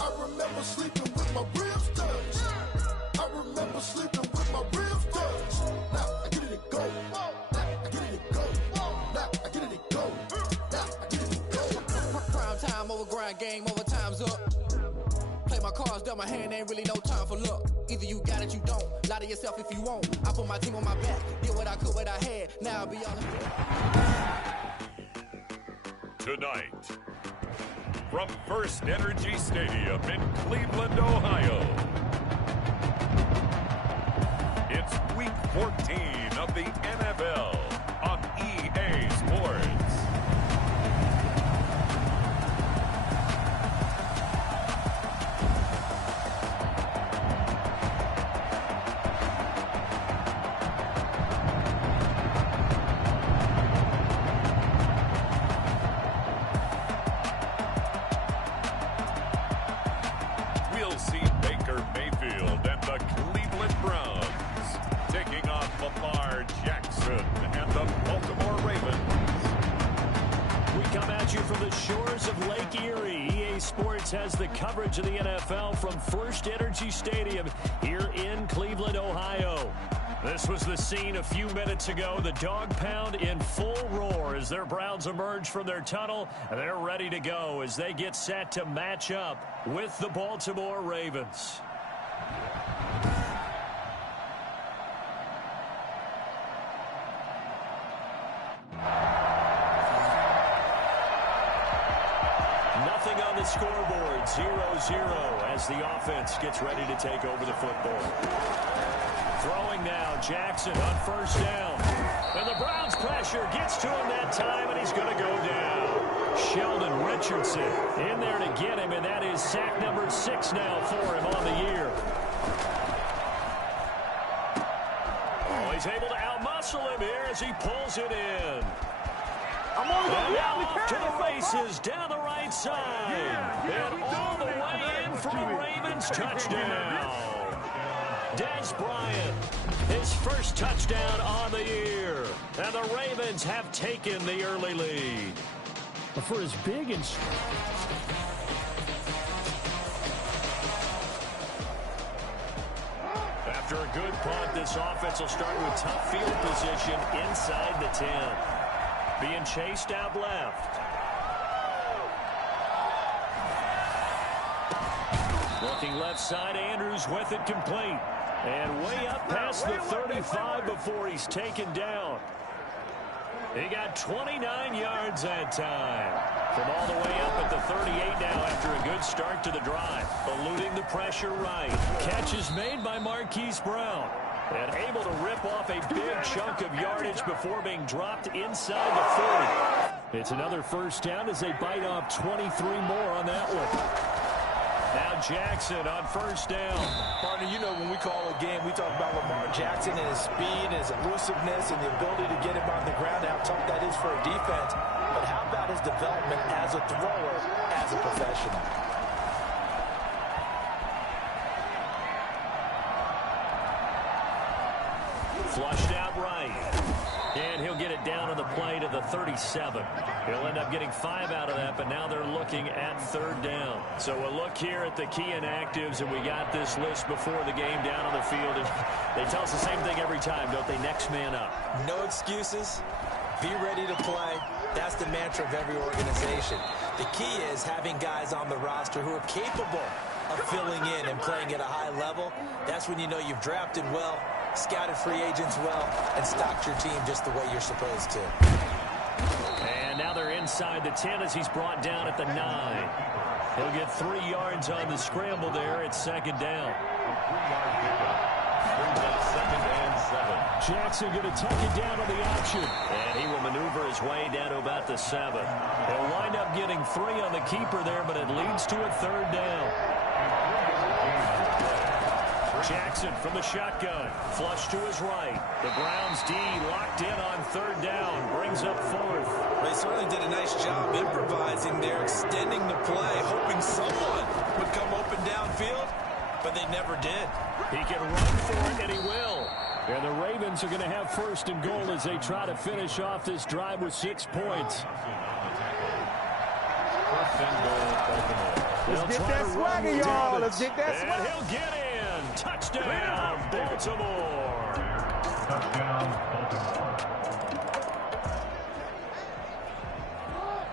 I remember sleeping with my ribs touched. I remember sleeping with my ribs touched. Now I get it and go. Now I get it and go. Now I get it and go. Now I get it and go. Prime time over grind game, over time's up. Play my cards, dealt my hand, ain't really no time for luck. Either you got it, you don't. Lie to yourself if you won't. I put my team on my back, did what I could, what I had. Now I'll be on Tonight, from First Energy Stadium in Cleveland, Ohio, it's Week 14 of the NFL on EA Sports. We'll see Baker Mayfield and the Cleveland Browns taking on Lamar Jackson and the Baltimore Ravens. We come at you from the shores of Lake Erie. EA Sports has the coverage of the NFL from First Energy Stadium here in Cleveland, Ohio. This was the scene a few minutes ago. The dog pound in full roar as their Browns emerge from their tunnel. They're ready to go as they get set to match up with the Baltimore Ravens. Nothing on the scoreboard, 0-0 as the offense gets ready to take over the football. Throwing now, Jackson on first down. And the Browns pressure gets to him that time, and he's going to go down. Sheldon Richardson in there to get him, and that is sack number 6 now for him on the year. Oh, he's able to outmuscle him here as he pulls it in. I'm only going off to the races down the right side. And all the way in for a Ravens touchdown. Dez Bryant, his first touchdown on the year. And the Ravens have taken the early lead. For his big and... After a good punt, this offense will start with tough field position inside the 10. Being chased out left. Looking left side, Andrews with it complete. And way up past the 35 before he's taken down. He got 29 yards that time. From all the way up at the 38 now after a good start to the drive. Eluding the pressure right. Catch is made by Marquise Brown. And able to rip off a big chunk of yardage before being dropped inside the 40. It's another first down as they bite off 23 more on that one. Now Jackson on first down. Partner, you know when we call a game, we talk about Lamar Jackson and his speed and his elusiveness and the ability to get him on the ground, how tough that is for a defense. But how about his development as a thrower, as a professional? Flushed out right. And he'll get it down on the play to the 37. He'll end up getting 5 out of that, but now they're looking at third down. So a look here at the key inactives, and we got this list before the game down on the field. And they tell us the same thing every time, don't they? Next man up. No excuses. Be ready to play. That's the mantra of every organization. The key is having guys on the roster who are capable of filling in and playing at a high level. That's when you know you've drafted well, scouted free agents well, and stocked your team just the way you're supposed to. And now they're inside the 10 as he's brought down at the 9. He'll get 3 yards on the scramble there. It's second down. Second and 7. Jackson going to tuck it down on the option. And he will maneuver his way down to about the 7. He'll wind up getting 3 on the keeper there, but it leads to a third down. Jackson from the shotgun. Flush to his right. The Browns D locked in on third down. Brings up 4th. They certainly did a nice job improvising there, extending the play, hoping someone would come open downfield, but they never did. He can run for it, and he will. And the Ravens are going to have first and goal as they try to finish off this drive with 6 points. and goal, Baltimore. Let's get that swagger, y'all. Let's get that swagger. And he'll get in. Touchdown, Baltimore. Touchdown, Baltimore.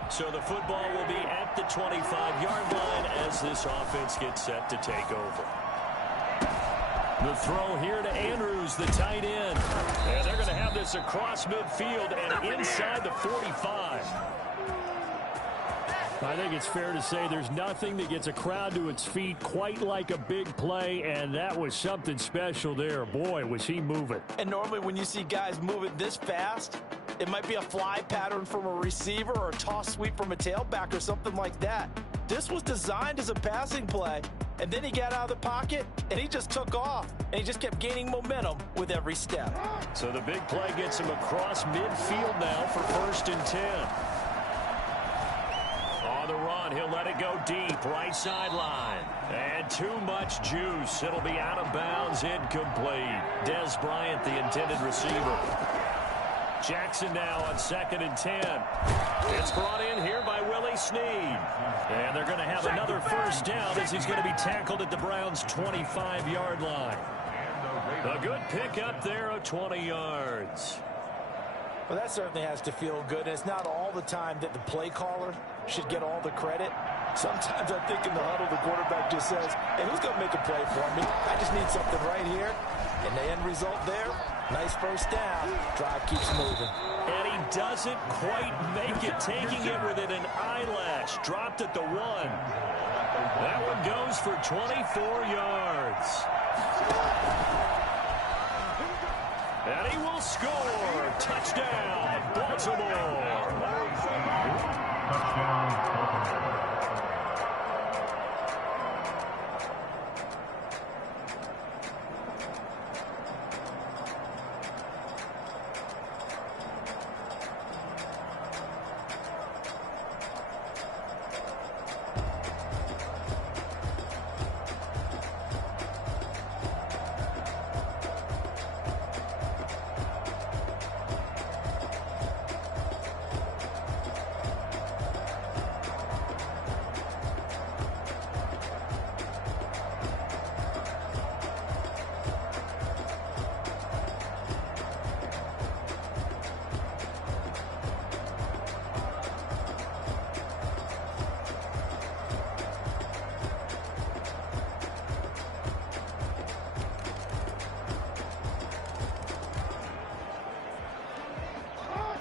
So the football will be at the 25-yard line as this offense gets set to take over. The throw here to Andrews, the tight end. And they're going to have this across midfield and inside the 45. I think it's fair to say there's nothing that gets a crowd to its feet quite like a big play, and that was something special there. Boy, was he moving. And normally when you see guys moving this fast, it might be a fly pattern from a receiver or a toss sweep from a tailback or something like that. This was designed as a passing play, and then he got out of the pocket, and he just took off, and he just kept gaining momentum with every step. So the big play gets him across midfield now for 1st and 10. On the run, he'll let it go deep, right sideline. And too much juice. It'll be out of bounds, incomplete. Des Bryant, the intended receiver. Jackson now on 2nd and 10. It's brought in here by Willie Snead. And they're going to have another first down as he's going to be tackled at the Browns' 25-yard line. A good pick up there of 20 yards. Well, that certainly has to feel good. And it's not all the time that the play caller should get all the credit. Sometimes I think in the huddle, the quarterback just says, hey, who's going to make a play for me? I just need something right here. And the end result there, nice first down. Drive keeps moving. And he doesn't quite make it, taking it within an eyelash. Dropped at the 1. That one goes for 24 yards. And he will score. Touchdown, Baltimore. Touchdown, Baltimore.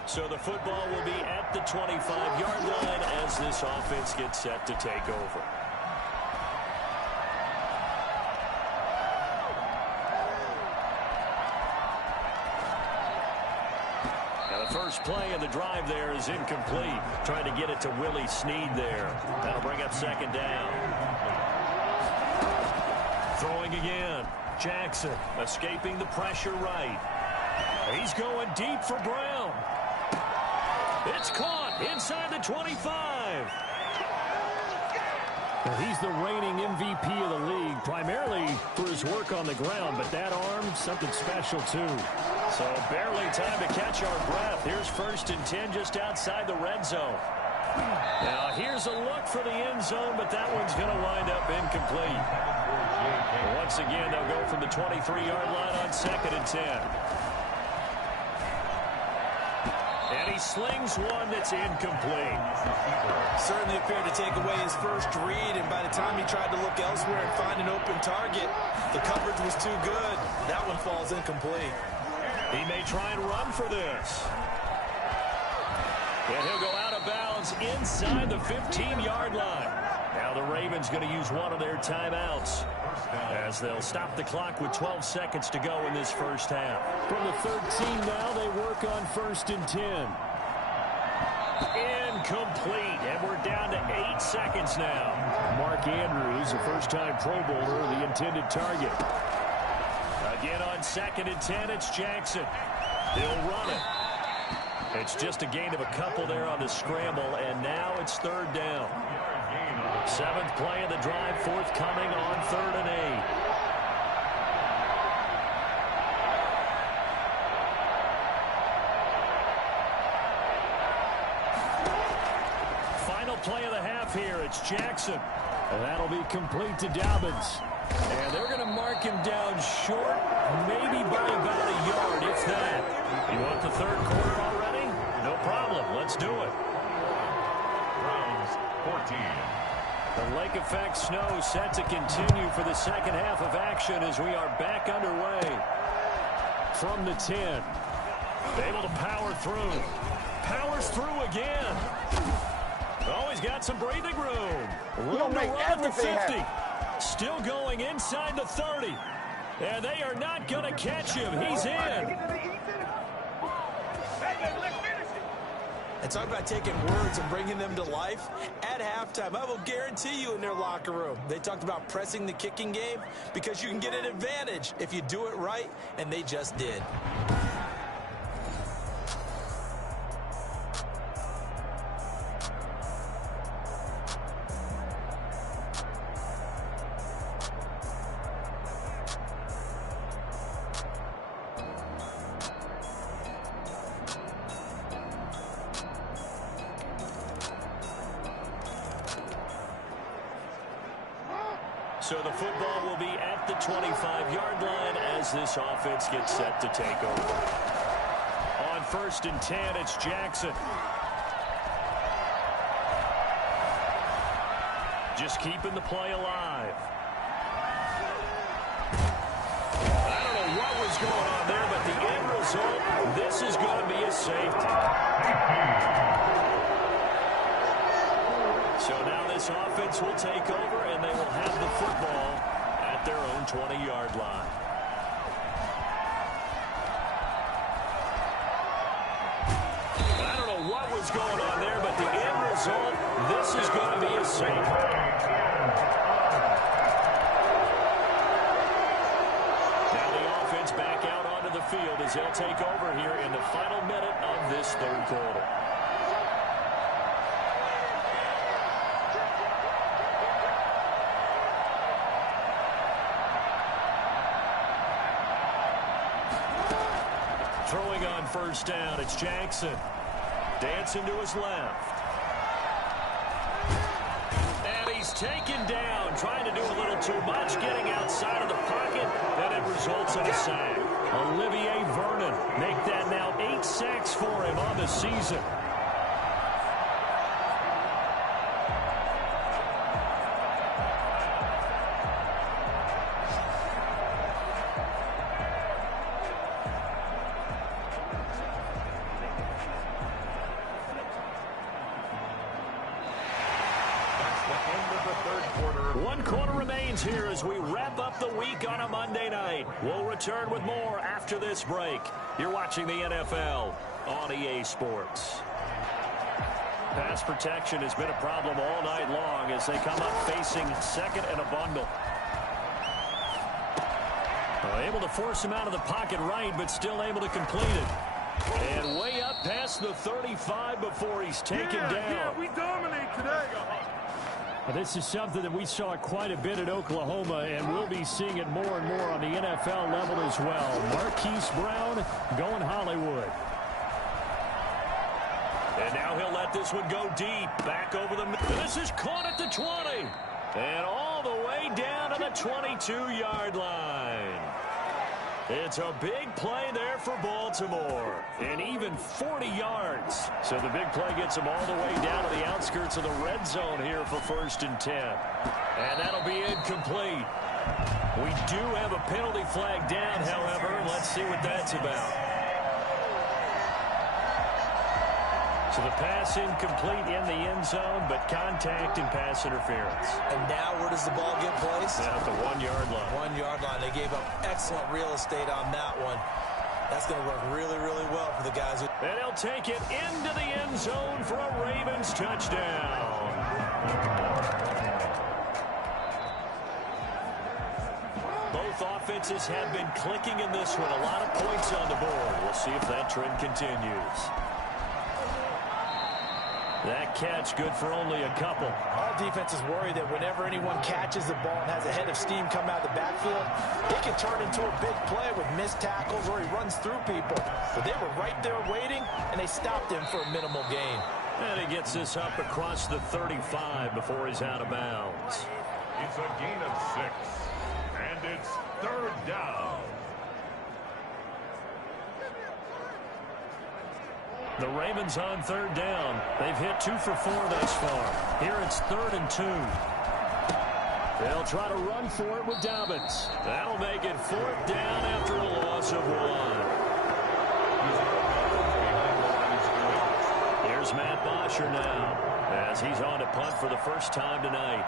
So the football will be at the 25-yard line as this offense gets set to take over. Now the first play of the drive there is incomplete. Trying to get it to Willie Snead there. That'll bring up 2nd down. Throwing again. Jackson escaping the pressure right. He's going deep for Brown. It's caught inside the 25. Well, he's the reigning MVP of the league, primarily for his work on the ground, but that arm, something special too. So barely time to catch our breath. Here's 1st and 10 just outside the red zone. Now here's a look for the end zone, but that one's going to wind up incomplete. Once again, they'll go from the 23-yard line on 2nd and 10. And he slings one that's incomplete. Certainly appeared to take away his first read, and by the time he tried to look elsewhere and find an open target, the coverage was too good. That one falls incomplete. He may try and run for this. And he'll go out of bounds inside the 15-yard line. Now the Ravens going to use one of their timeouts as they'll stop the clock with 12 seconds to go in this first half. From the 13 now, they work on 1st and 10. Incomplete, and we're down to 8 seconds now. Mark Andrews, a first-time Pro Bowler, the intended target. Again on 2nd and 10, it's Jackson. They'll run it. It's just a gain of a couple there on the scramble, and now it's 3rd down. 7th play of the drive, forthcoming on 3rd and 8. play of the half here. It's Jackson. And that'll be complete to Dobbins. And they're going to mark him down short, maybe by about a yard, if that. You want the third quarter already? No problem. Let's do it. Browns 14. The lake effect snow set to continue for the second half of action as we are back underway. From the 10. Able to power through. Powers through again. Oh, he's got some breathing room. Room to run at the 50. Still going inside the 30. And they are not going to catch him. He's in. And talk about taking words and bringing them to life. At halftime, I will guarantee you in their locker room, they talked about pressing the kicking game because you can get an advantage if you do it right, and they just did. So the football will be at the 25-yard line as this offense gets set to take over. On 1st and 10, it's Jackson. Just keeping the play alive. I don't know what was going on there, but the end result, this is going to be a safety. So now this offense will take over, and they will have the football at their own 20-yard line. I don't know what was going on there, but the end result, this is going to be a safety. Now the offense back out onto the field as they'll take over here in the final minute of this third quarter. Throwing on 1st down, it's Jackson. Dancing to his left. And he's taken down, trying to do a little too much, getting outside of the pocket, and it results in a sack. Olivier Vernon make that now 8 sacks for him on the season. One quarter remains here as we wrap up the week on a Monday night. We'll return with more after this break. You're watching the NFL on EA Sports. Pass protection has been a problem all night long as they come up facing second and a bundle. Able to force him out of the pocket right, but still able to complete it. And way up past the 35 before he's taken down. Yeah, we dominate today. This is something that we saw quite a bit at Oklahoma, and we'll be seeing it more and more on the NFL level as well. Marquise Brown going Hollywood. And now he'll let this one go deep. Back over the middle. This is caught at the 20. And all the way down to the 22-yard line. It's a big play there for Baltimore. And even 40 yards. So the big play gets them all the way down to the outskirts of the red zone here for 1st and 10. And that'll be incomplete. We do have a penalty flag down, however. Let's see what that's about. So the pass incomplete in the end zone, but contact and pass interference. And now where does the ball get placed? At the 1-yard line. 1-yard line. They gave up excellent real estate on that one. That's going to work really, really well for the guys. And he'll take it into the end zone for a Ravens touchdown. Both offenses have been clicking in this one. A lot of points on the board. We'll see if that trend continues. That catch good for only a couple. All defenses worry that whenever anyone catches the ball and has a head of steam come out of the backfield, it can turn into a big play with missed tackles or he runs through people. But they were right there waiting, and they stopped him for a minimal gain. And he gets this up across the 35 before he's out of bounds. It's a gain of 6, and it's 3rd down. The Ravens on 3rd down. They've hit 2 for 4 thus far. Here it's 3rd and 2. They'll try to run for it with Dobbins. That'll make it 4th down after a loss of 1. Here's Matt Bosher now as he's on to punt for the first time tonight.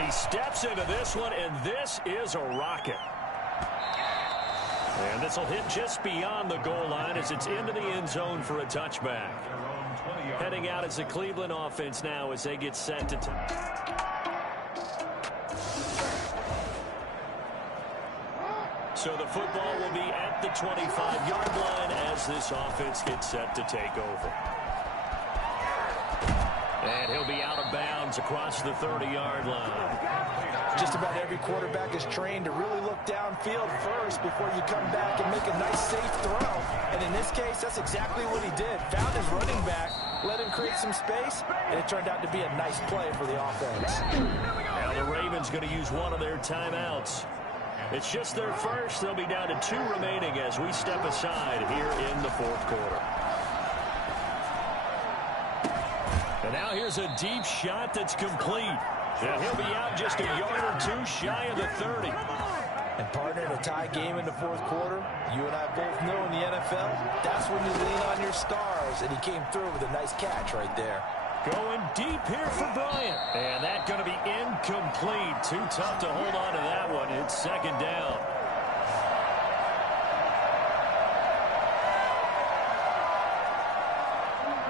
He steps into this one, and this is a rocket. And this will hit just beyond the goal line as it's into the end zone for a touchback. Heading out as the Cleveland offense now as they get set to So the football will be at the 25-yard line as this offense gets set to take over. And he'll be out of bounds across the 30-yard line. Just about every quarterback is trained to really look downfield first before you come back and make a nice, safe throw. And in this case, that's exactly what he did. Found his running back, let him create some space, and it turned out to be a nice play for the offense. Now the Ravens going to use one of their timeouts. It's just their first. They'll be down to 2 remaining as we step aside here in the 4th quarter. And now here's a deep shot that's complete. And he'll be out just a yard or 2 shy of the 30. And partner, in a tie game in the 4th quarter, you and I both know in the NFL, that's when you lean on your stars. And he came through with a nice catch right there. Going deep here for Bryant. And that's going to be incomplete. Too tough to hold on to that one. It's 2nd down.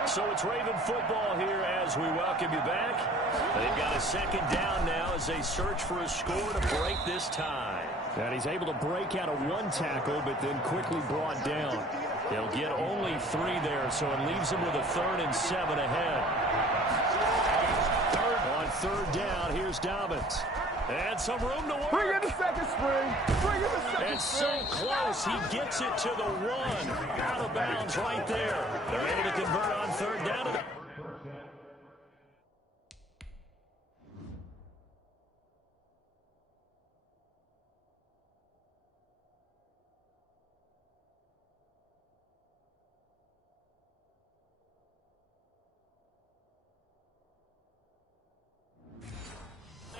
So it's Raven football here as we welcome you back. They've got a 2nd down now as they search for a score to break this tie. And he's able to break out of 1 tackle, but then quickly brought down. He'll get only 3 there, so it leaves him with a 3rd and 7 ahead. On 3rd down, here's Dobbins. And some room to work. Bring in the second string. Bring in the second And so close, he gets it to the 1. Out of bounds right there. They're able to convert on 3rd down.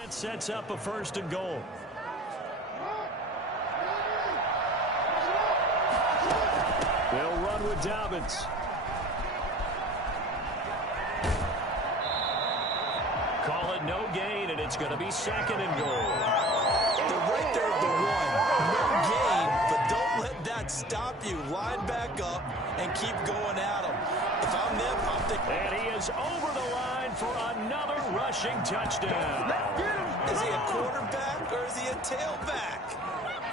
That sets up a 1st and goal. They'll run with Dobbins. Call it no gain, and it's going to be 2nd and goal. They're right there at the 1. No gain, but don't let that stop you. Line back up and keep going at them. If I'm them, I'm thinking. And he is over the line for another rushing touchdown. Is he a quarterback or is he a tailback?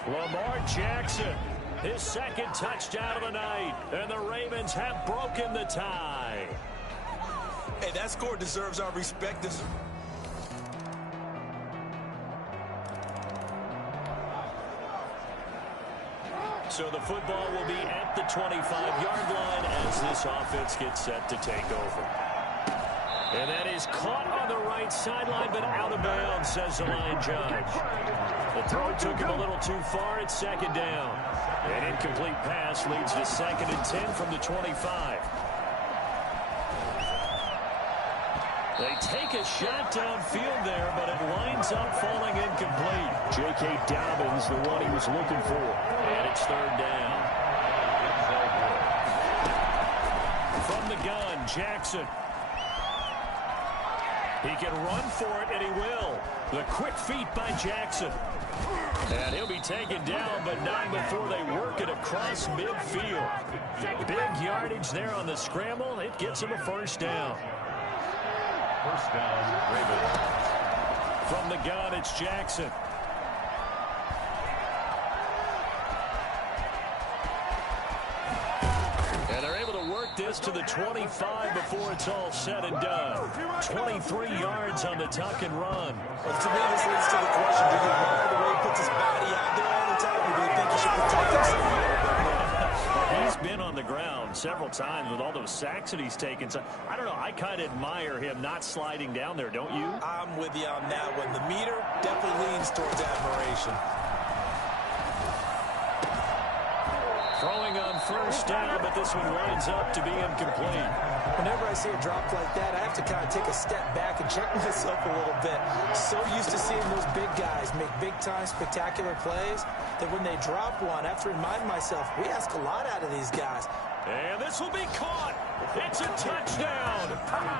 Lamar Jackson, his 2nd touchdown of the night, and the Ravens have broken the tie. Hey, that score deserves our respect. So the football will be at the 25-yard line as this offense gets set to take over. And that is caught on the right sideline, but out of bounds, says the line judge. The throw took him a little too far. It's 2nd down. An incomplete pass leads to 2nd and 10 from the 25. They take a shot downfield there, but it winds up falling incomplete. J.K. Dobbins, the one he was looking for. And it's 3rd down. From the gun, Jackson. He can run for it, and he will. The quick feet by Jackson. And he'll be taken down, but not before they work it across midfield. Big yardage there on the scramble. It gets him a 1st down. 1st down, Ravens. From the gun, it's Jackson. And they're able to work this to the 25 before it's all said and done. 23 yards on the tuck and run. Well, to me, this leads to the question, do you admire the way he puts his body out there all the time, or do you think he should protect himself? He's been on the ground several times with all those sacks that he's taken. So, I don't know. I kind of admire him not sliding down there, don't you? I'm with you on that one. The meter definitely leans towards admiration. Throwing on first down, but this one winds up to be incomplete. Whenever I see a drop like that, I have to kind of take a step back and check myself a little bit. So used to seeing those big guys make big-time spectacular plays that when they drop one, I have to remind myself, we ask a lot out of these guys. And this will be caught. It's a touchdown.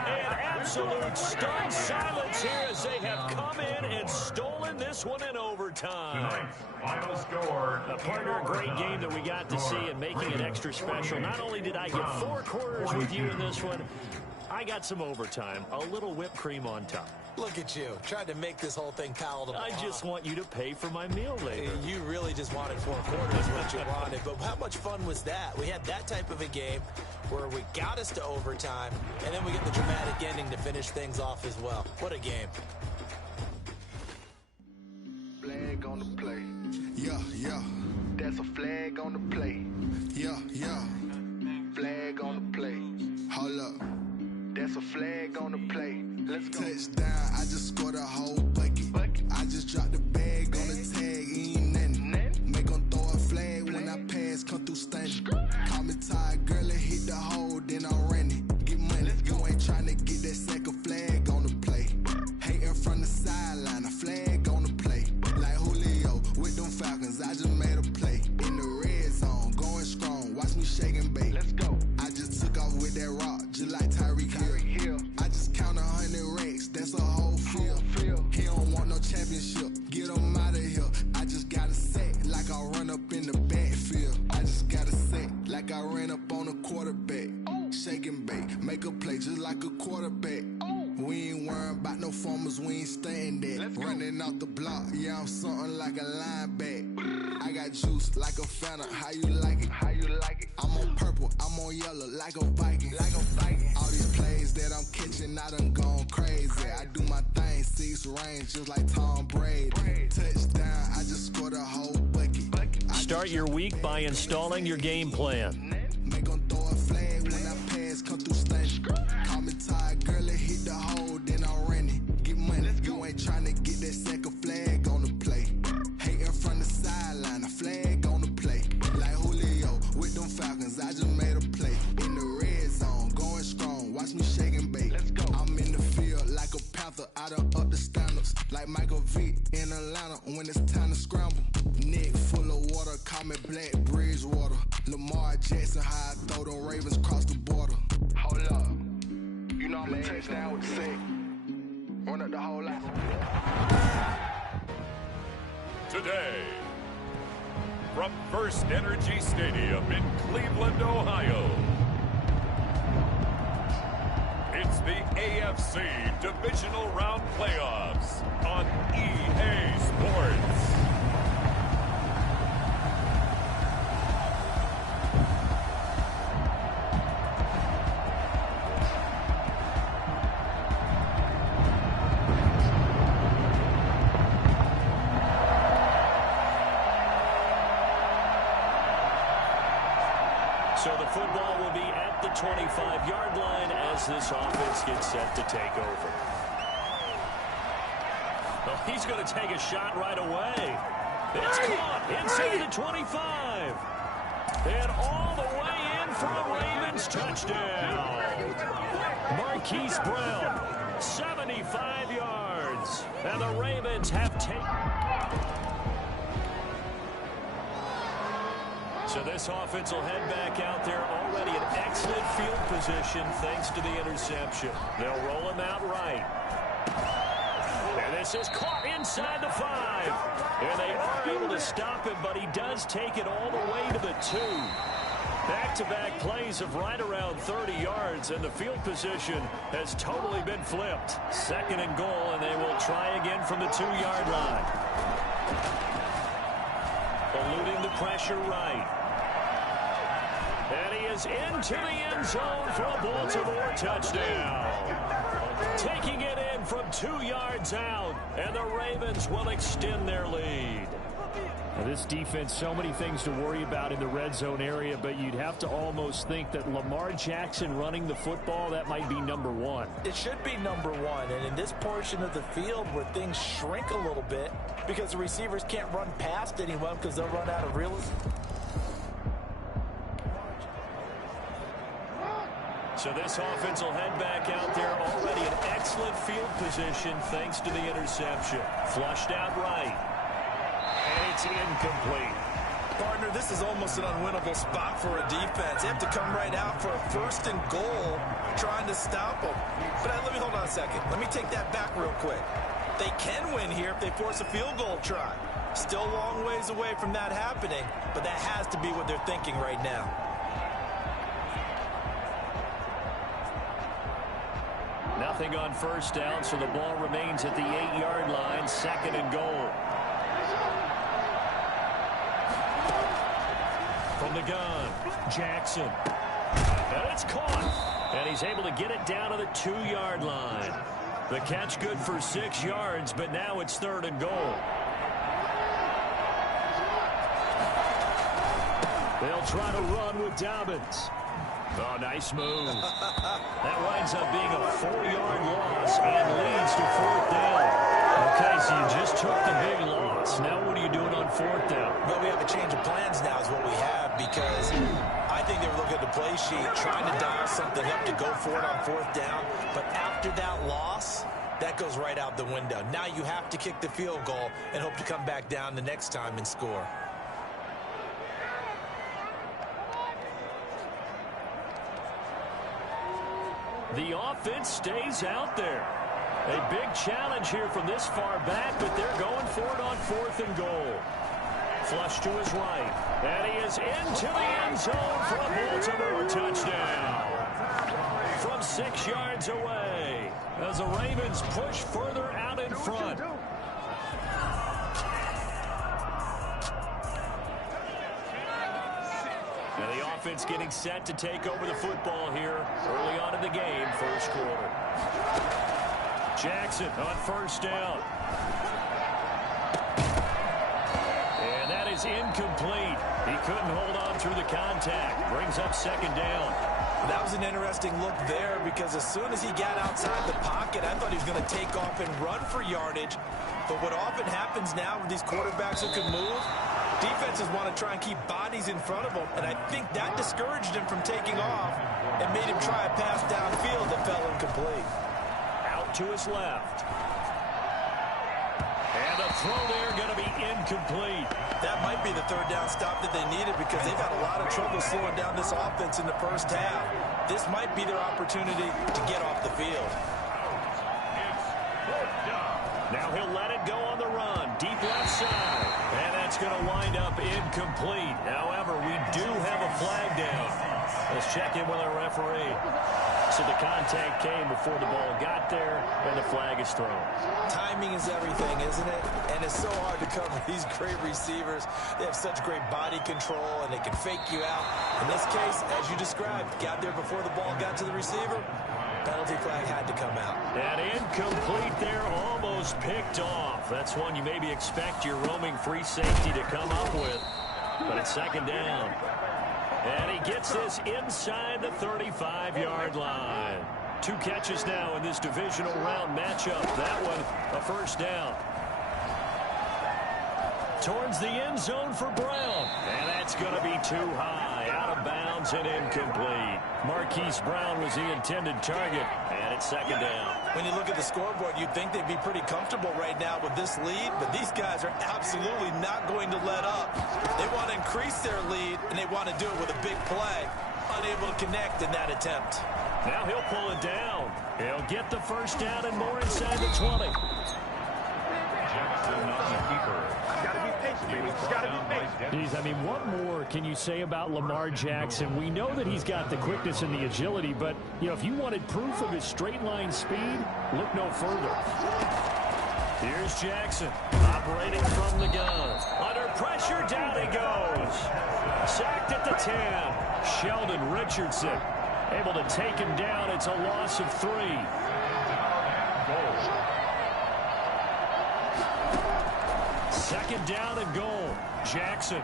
An absolute stunned silence here as they have come in and stolen this one in overtime. Final score. A partner, a great game that we got to see and making it extra special. Not only did I get 4 quarters with you in this one, I got some overtime, a little whipped cream on top. Look at you, trying to make this whole thing palatable. I just want you to pay for my meal later. You really just wanted 4 quarters what you wanted, but how much fun was that? We had that type of a game where we got us to overtime, and then we get the dramatic ending to finish things off as well. What a game. Flag on the play. Yeah, yeah. That's a flag on the play. Yeah, yeah. Flag on the play. Hold up. That's a flag on the play. Let's go. Touchdown, I just scored a whole bucket. I just dropped the bag on the tag, ain't nothing. Make them throw a flag when I pass, come through stunning. Call me tired, girl, and hit the hole, then I'm running. Get money, you ain't trying to get that second flag on the play. Hating from the sideline, a flag on the play. Like Julio with them Falcons, I just made a play. In the red zone, going strong, watch me shake and bake. Let's go. I just took off with that rock, just like Tyreek Hill. I just count 100 racks, that's a whole field. He don't want no championship, get him out of here. I just got to set like I run up in the backfield. I just got to set like I ran up on a quarterback. Shake and bake, make a play just like a quarterback. We ain't worrying about no formers, we ain't staying there. Running off the block, yeah, I'm something like a linebacker. I got juice like a Fanta, how you like it? How you like it? I'm on purple, I'm on yellow, like a Viking. All these plays that I'm catching, I done gone crazy. I do my thing, 6 range, just like Tom Brady. Touchdown, I just scored a whole bucket. Start your week by installing your game plan. Make them throw a flag when I pass, come through stunning. Call me tired, girl, and hit the hole, then I'm running. Get money, you ain't trying to get that second flag on the play. Hating from the sideline, a flag on the play. Like Julio with them Falcons, I just made a play. In the red zone, going strong, watch me shake and bake. Let's go. I'm in the field like a Panther, I done up the standards. Like Michael Vick in Atlanta when it's time to scramble. Neck full of water, call me Black Bridgewater. Lamar Jackson, how I throw them Ravens cross the border. Hold up. You know I'm a touchdown with the sack. Run up the whole lot. Today, from First Energy Stadium in Cleveland, Ohio, it's the AFC Divisional Round Playoffs on EA Sports. So the football will be at the 25-yard line as this offense gets set to take over. Well, he's going to take a shot right away. It's caught inside the 25. And all the way in for a Ravens touchdown. Marquise Brown, 75 yards. And the Ravens have taken... So this offense will head back out there already in excellent field position thanks to the interception. They'll roll him out right. And this is caught inside the 5. And they are able to stop him, but he does take it all the way to the 2. Back-to-back plays of right around 30 yards, and the field position has totally been flipped. 2nd and goal, and they will try again from the 2-yard line. Eluding the pressure right. And he is into the end zone for a Baltimore touchdown. Taking it in from 2 yards out, and the Ravens will extend their lead. Now, this defense, so many things to worry about in the red zone area, but you'd have to almost think that Lamar Jackson running the football, that might be number one. It should be number one, and in this portion of the field where things shrink a little bit because the receivers can't run past anyone because they'll run out of real estate. So this offense will head back out there, already in excellent field position thanks to the interception. Flushed out right. And it's incomplete. Partner, this is almost an unwinnable spot for a defense. They have to come right out for a 1st and goal trying to stop them. But let me hold on a second. Let me take that back real quick. They can win here if they force a field goal try. Still a long ways away from that happening, but that has to be what they're thinking right now. Nothing on 1st down, so the ball remains at the 8-yard line, 2nd and goal. From the gun, Jackson. And it's caught. And he's able to get it down to the 2-yard line. The catch good for 6 yards, but now it's 3rd and goal. They'll try to run with Dobbins. Oh, nice move. That winds up being a 4-yard loss and leads to 4th down. Okay, so you just took the big loss. Now what are you doing on 4th down? Well, we have a change of plans now is what we have, because I think they were looking at the play sheet, trying to dial something up to go for it on 4th down. But after that loss, that goes right out the window. Now you have to kick the field goal and hope to come back down the next time and score. The offense stays out there. A big challenge here from this far back, but they're going for it on 4th and goal. Flush to his right. And he is into the end zone for a Baltimore touchdown. From 6 yards away, as the Ravens push further out in front. Now the offense getting set to take over the football here early on in the game, 1st quarter. Jackson on 1st down. And that is incomplete. He couldn't hold on through the contact. Brings up 2nd down. That was an interesting look there, because as soon as he got outside the pocket, I thought he was going to take off and run for yardage. But what often happens now with these quarterbacks who can move, defenses want to try and keep bodies in front of them, and I think that discouraged him from taking off and made him try a pass downfield that fell incomplete. Out to his left. And the throw there going to be incomplete. That might be the 3rd down stop that they needed, because they've had a lot of trouble slowing down this offense in the 1st half. This might be their opportunity to get off the field. Now he'll let it go on the run. Deep left side. And that's going to wind up incomplete. However, we do have a flag down. Let's check in with our referee. So the contact came before the ball got there, and the flag is thrown. Timing is everything, isn't it? And it's so hard to cover these great receivers. They have such great body control, and they can fake you out. In this case, as you described, got there before the ball got to the receiver. Penalty flag had to come out. And incomplete there, almost picked off. That's one you maybe expect your roaming free safety to come up with. But it's 2nd down. And he gets this inside the 35-yard line. 2 catches now in this divisional round matchup. That one, a 1st down. Towards the end zone for Brown. And that's going to be too high. Out of bounds and incomplete. Marquise Brown was the intended target. And it's 2nd down. When you look at the scoreboard, you'd think they'd be pretty comfortable right now with this lead, but these guys are absolutely not going to let up. They want to increase their lead, and they want to do it with a big play. Unable to connect in that attempt. Now he'll pull it down. He'll get the 1st down and more inside the 20. Geez, I mean, what more can you say about Lamar Jackson? We know that he's got the quickness and the agility, but, you know, if you wanted proof of his straight line speed, look no further. Here's Jackson, operating from the gun. Under pressure, down he goes. Sacked at the 10. Sheldon Richardson able to take him down. It's a loss of 3. Second down and goal. Jackson.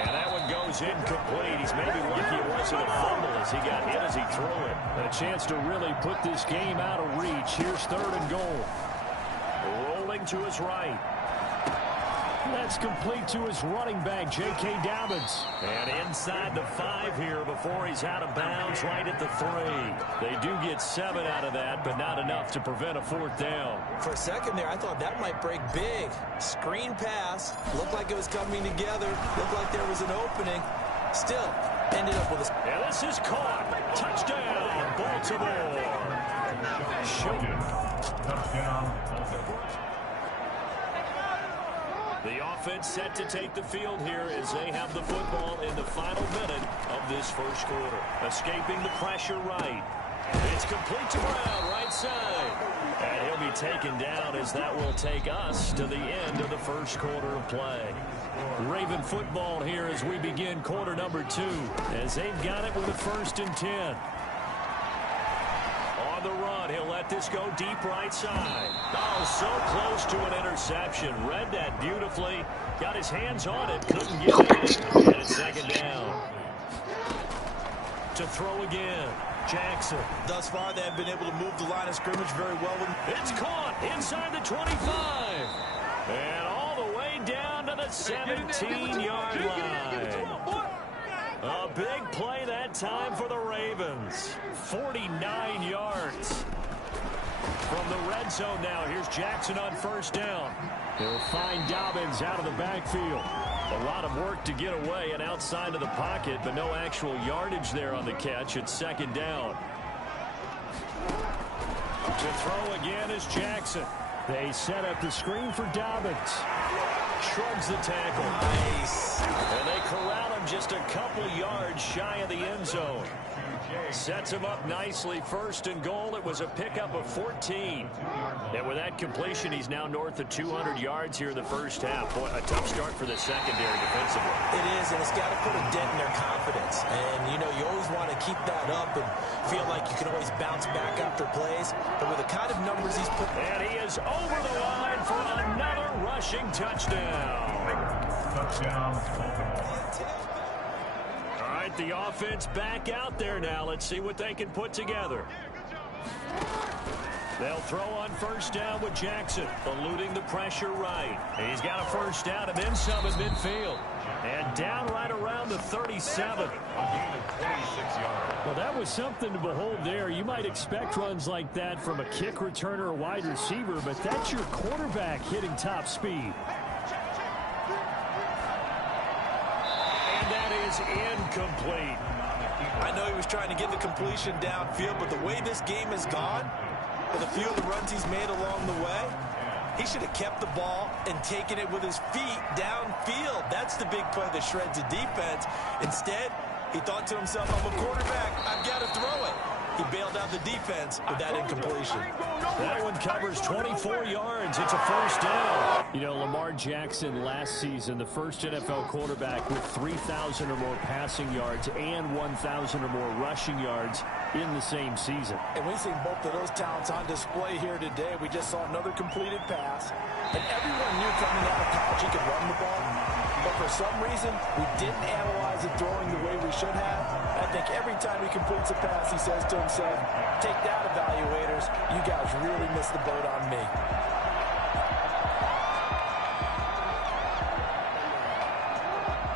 And that one goes incomplete. He's maybe lucky it wasn't a fumble as he got hit as he threw it. A chance to really put this game out of reach. Here's third and goal. Rolling to his right. That's complete to his running back, J.K. Dobbins. And inside the 5 here before he's out of bounds right at the 3. They do get 7 out of that, but not enough to prevent a fourth down. For a second there, I thought that might break big. Screen pass. Looked like it was coming together. Looked like there was an opening. Still, ended up with a... And this is caught. Touchdown, Baltimore. Touchdown, Baltimore. The offense set to take the field here as they have the football in the final minute of this first quarter. Escaping the pressure right. It's complete to Brown, right side. And he'll be taken down as that will take us to the end of the first quarter of play. Raven football here as we begin quarter number 2, as they've got it with a 1st and 10. On the run, he'll let this go deep right side. Oh, so close to an interception. Read that beautifully. Got his hands on it. Couldn't get it. And it's second down. To throw again. Jackson. Thus far, they have been able to move the line of scrimmage very well. It's caught inside the 25. And all the way down to the 17-yard line. A big play that time for the Ravens. 49 yards. From the red zone now, here's Jackson on first down. They'll find Dobbins out of the backfield. A lot of work to get away and outside of the pocket, but no actual yardage there on the catch. It's second down. To throw again is Jackson. They set up the screen for Dobbins. Shrugs the tackle. Nice. And they corral him just a couple yards shy of the end zone. Sets him up nicely. First and goal. It was a pickup of 14. And with that completion, he's now north of 200 yards here in the first half. Boy, a tough start for the secondary defensively. It is, and it's got to put a dent in their confidence. And, you know, you always want to keep that up and feel like you can always bounce back after plays. But with the kind of numbers he's put... And he is over the line for another rushing touchdown. Touchdown, Baltimore. All right, the offense back out there now. Let's see what they can put together. They'll throw on first down with Jackson, eluding the pressure right. He's got a first down and then some at midfield. And down right around the 37. Well, that was something to behold there. You might expect runs like that from a kick returner or wide receiver, but that's your quarterback hitting top speed. And that is incomplete. I know he was trying to get the completion downfield, but the way this game has gone, with a few of the runs he's made along the way, he should have kept the ball and taken it with his feet downfield. That's the big play that shreds the defense. Instead, he thought to himself, I'm a quarterback, I've got to throw it. He bailed out the defense with that incompletion. That one covers 24 yards. It's a first down. You know, Lamar Jackson last season, the first NFL quarterback with 3,000 or more passing yards and 1,000 or more rushing yards in the same season. And we've seen both of those talents on display here today. We just saw another completed pass. And everyone knew coming out of college he could run the ball. But for some reason, we didn't analyze it throwing the way we should have. I think every time he completes a pass, he says to himself, take that, evaluators. You guys really missed the boat on me.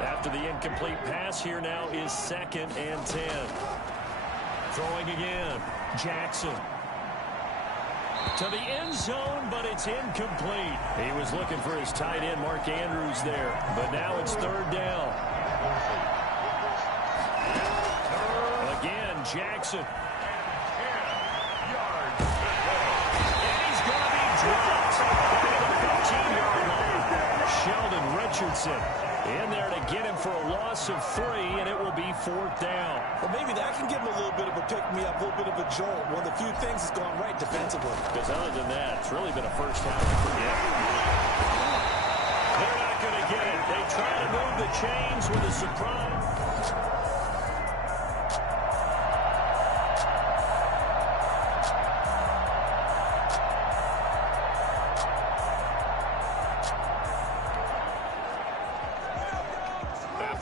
After the incomplete pass, here now is second and 10. Throwing again. Jackson. To the end zone, but it's incomplete. He was looking for his tight end, Mark Andrews, there. But now it's third down. Again, Jackson. And he's going to be dropped at the 15-yard line. Sheldon Richardson in there to get him for a loss of 3, and it will be fourth down. Well, maybe that can give him a little bit of a pick-me-up, a little bit of a jolt. One of the few things that's gone right defensively. Because other than that, it's really been a first half to forget. They're not going to get it. They try to move the chains with a surprise.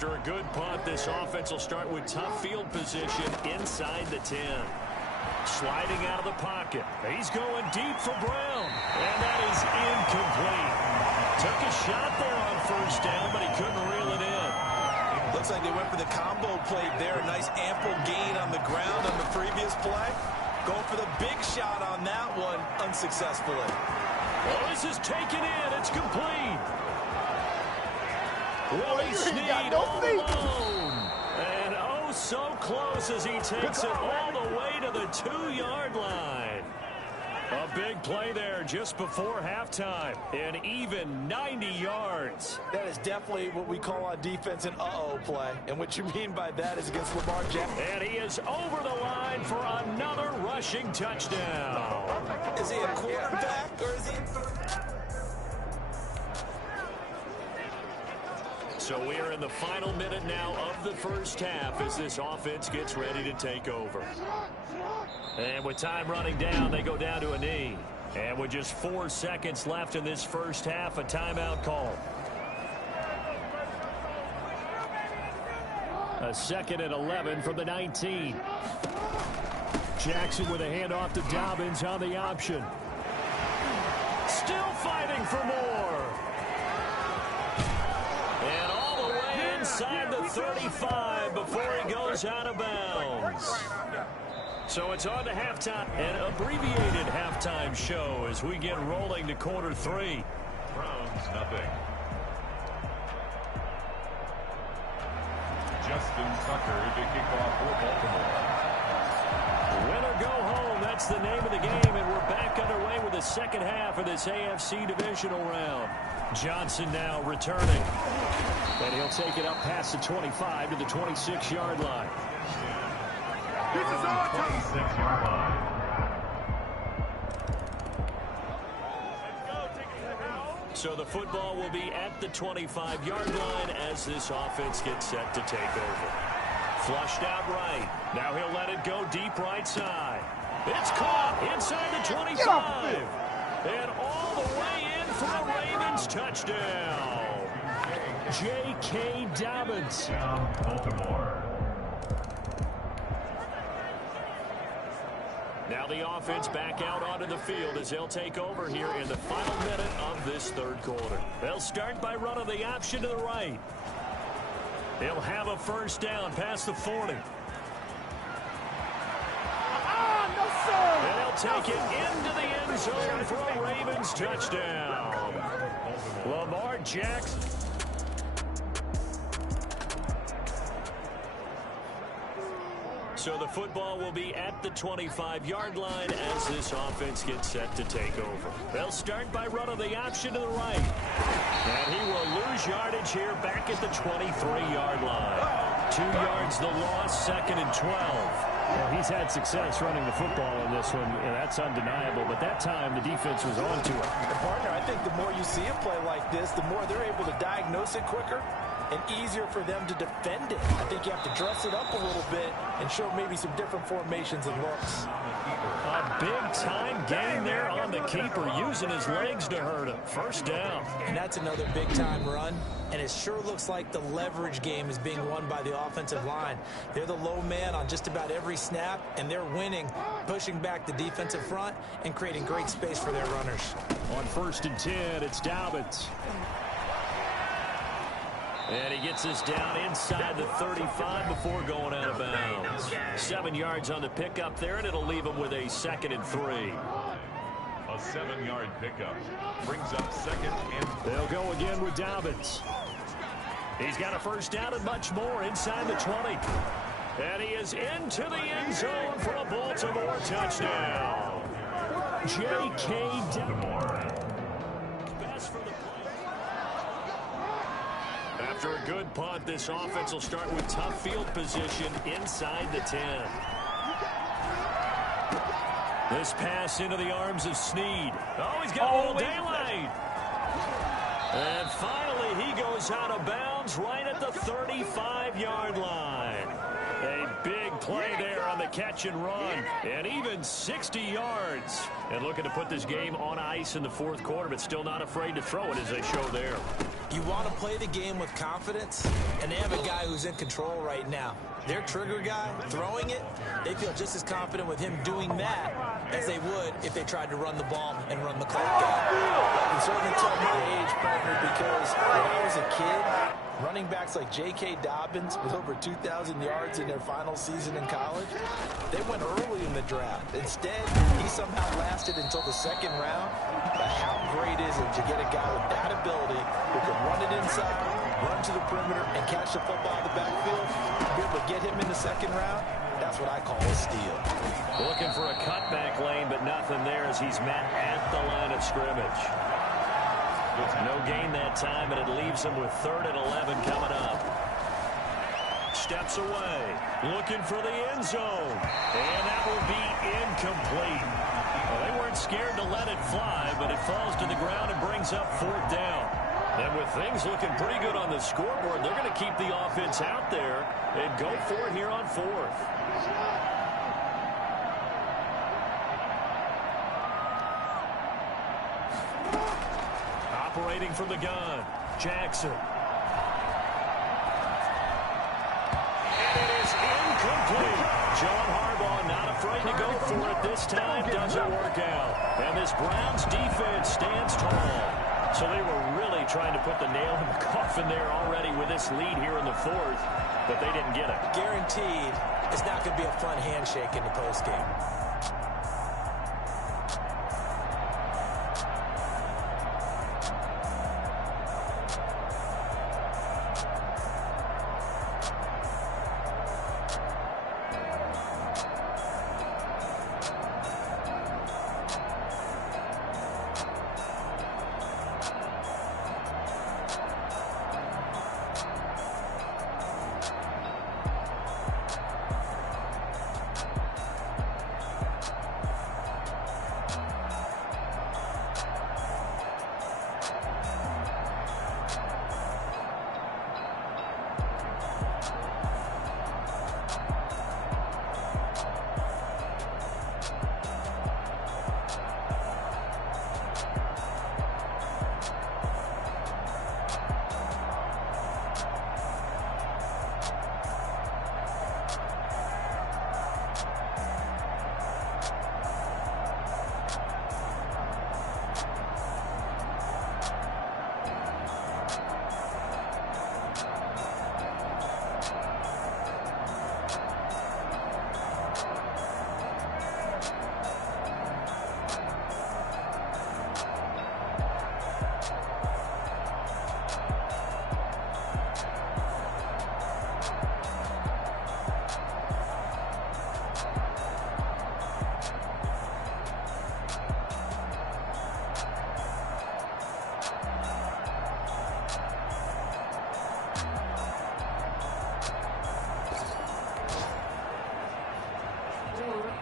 After a good punt, this offense will start with tough field position inside the 10. Sliding out of the pocket. He's going deep for Brown. And that is incomplete. Took a shot there on first down, but he couldn't reel it in. Looks like they went for the combo play there. Nice ample gain on the ground on the previous play. Going for the big shot on that one unsuccessfully. Oh, this is taken in. It's complete. Willie Snead all alone. And oh, so close as he takes it all the way to the 2-yard line. A big play there just before halftime. An even 90 yards. That is definitely what we call on defense an uh-oh play. And what you mean by that is against Lamar Jackson. And he is over the line for another rushing touchdown. Is he a quarterback or is he... So we are in the final minute now of the first half as this offense gets ready to take over. And with time running down, they go down to a knee. And with just 4 seconds left in this first half, a timeout call. A 2nd and 11 from the 19. Jackson with a handoff to Dobbins on the option. Still fighting for more. And all the way inside the 35 before he goes out of bounds. So it's on to halftime, an abbreviated halftime show as we get rolling to quarter 3. Browns nothing. Justin Tucker to kick off for Baltimore. Win or go home, that's the name of the game, and we're back underway with the second half of this AFC divisional round. Johnson now returning, and he'll take it up past the 25 to the 26-yard line. This is our 26-yard line. So the football will be at the 25-yard line as this offense gets set to take over. Flushed out right. Now he'll let it go deep right side. It's caught inside the 25. And all the way in for a Ravens touchdown. J.K. Dobbins. Baltimore. Now the offense back out onto the field as they'll take over here in the final minute of this third quarter. They'll start by running the option to the right. He'll have a first down past the 40. And he'll take it into the end zone for a Ravens touchdown. Lamar Jackson. So the football will be at the 25-yard line as this offense gets set to take over. They'll start by running the option to the right. And he will lose yardage here back at the 23-yard line. 2 yards the loss, 2nd and 12. Well, he's had success running the football in this one, and that's undeniable. But that time, the defense was on to it. And partner, I think the more you see a play like this, the more they're able to diagnose it quicker and easier for them to defend it. I think you have to dress it up a little bit and show maybe some different formations and looks. A big-time gain there on the keeper, using his legs to hurt him. First down. And that's another big-time run. And it sure looks like the leverage game is being won by the offensive line. They're the low man on just about every snap, and they're winning, pushing back the defensive front and creating great space for their runners. On 1st and 10, it's Dobbins. And he gets this down inside the 35 before going out of bounds. 7 yards on the pickup there, and it'll leave him with a 2nd and 3. A 7-yard pickup brings up 2nd and 3. They'll go again with Dobbins. He's got a first down and much more inside the 20. And he is into the end zone for a Baltimore touchdown. J.K. Dobbins. Best for the play. After a good punt, this offense will start with tough field position inside the 10. This pass into the arms of Snead. Oh, he's got a little daylight. And finally, he goes out of bounds right at the 35-yard line. A big play there on the catch and run. And even 60 yards. And looking to put this game on ice in the 4th quarter, but still not afraid to throw it as they show there. You want to play the game with confidence, and they have a guy who's in control right now. Their trigger guy, throwing it, they feel just as confident with him doing that as they would if they tried to run the ball and run the clock out. I can certainly tell my age, partner, because when I was a kid, running backs like J.K. Dobbins with over 2,000 yards in their final season in college, they went early in the draft. Instead, he somehow lasted until the second round. But how great is it to get a guy with that ability who can run it inside, run to the perimeter, and catch the football in the backfield? Be able to get him in the second round? That's what I call a steal. Looking for a cutback lane, but nothing there as he's met at the line of scrimmage. No gain that time, and it leaves him with 3rd and 11 coming up. Steps away, looking for the end zone, and that will be incomplete. Well, they weren't scared to let it fly, but it falls to the ground and brings up 4th down. And with things looking pretty good on the scoreboard, they're going to keep the offense out there and go for it here on 4th. Operating from the gun, Jackson. And it is incomplete. John Harbaugh not afraid to go for it this time. Doesn't work out. And this Browns defense stands tall. So they were really trying to put the nail in the coffin there already with this lead here in the 4th, but they didn't get it. Guaranteed, it's not going to be a fun handshake in the postgame.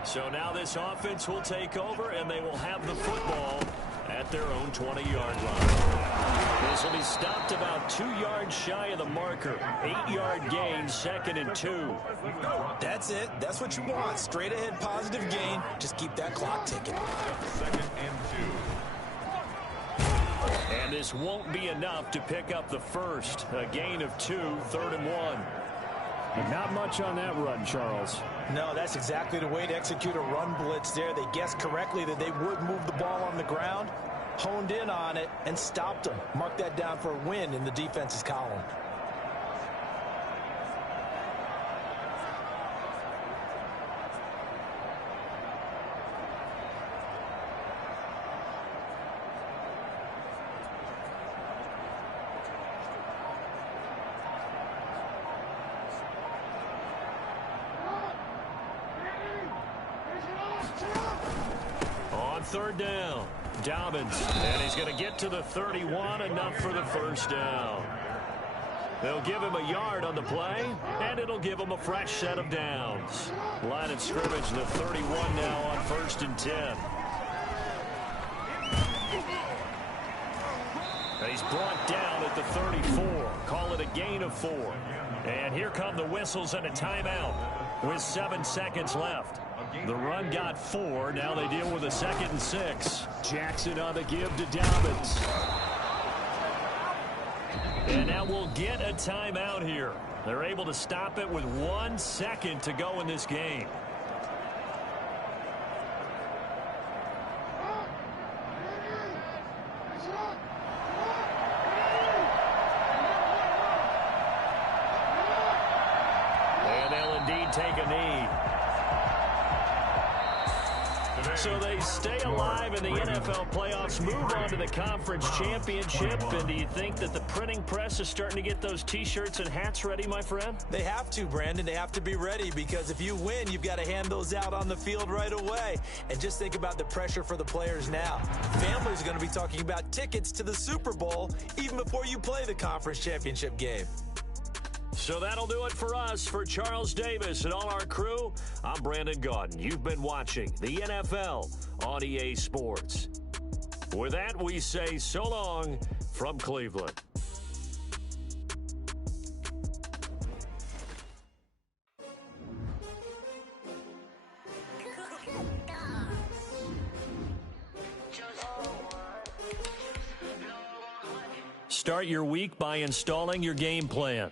So now this offense will take over, and they will have the football at their own 20-yard line. This will be stopped about 2 yards shy of the marker. 8-yard gain, 2nd and 2. That's it. That's what you want. Straight ahead, positive gain. Just keep that clock ticking. 2nd and 2. And this won't be enough to pick up the first. A gain of 2, 3rd and 1. And not much on that run, Charles. No, that's exactly the way to execute a run blitz there. They guessed correctly that they would move the ball on the ground, honed in on it, and stopped them. Mark that down for a win in the defense's column. On 3rd down, Dobbins, and he's going to get to the 31, enough for the first down. They'll give him a yard on the play, and it'll give him a fresh set of downs. Line of scrimmage, the 31 now on 1st and 10. And he's brought down at the 34. Call it a gain of 4. And here come the whistles and a timeout with 7 seconds left. The run got 4. Now they deal with a 2nd and 6. Jackson on the give to Dobbins. And now we'll get a timeout here. They're able to stop it with 1 second to go in this game. And they'll indeed take a knee. So they stay alive in the NFL playoffs, move on to the conference championship. And do you think that the printing press is starting to get those T-shirts and hats ready, my friend? They have to, Brandon. They have to be ready because if you win, you've got to hand those out on the field right away. And just think about the pressure for the players now. Families are going to be talking about tickets to the Super Bowl even before you play the conference championship game. So that'll do it for us. For Charles Davis and all our crew, I'm Brandon Gaudin. You've been watching the NFL on EA Sports. With that, we say so long from Cleveland. Start your week by installing your game plan.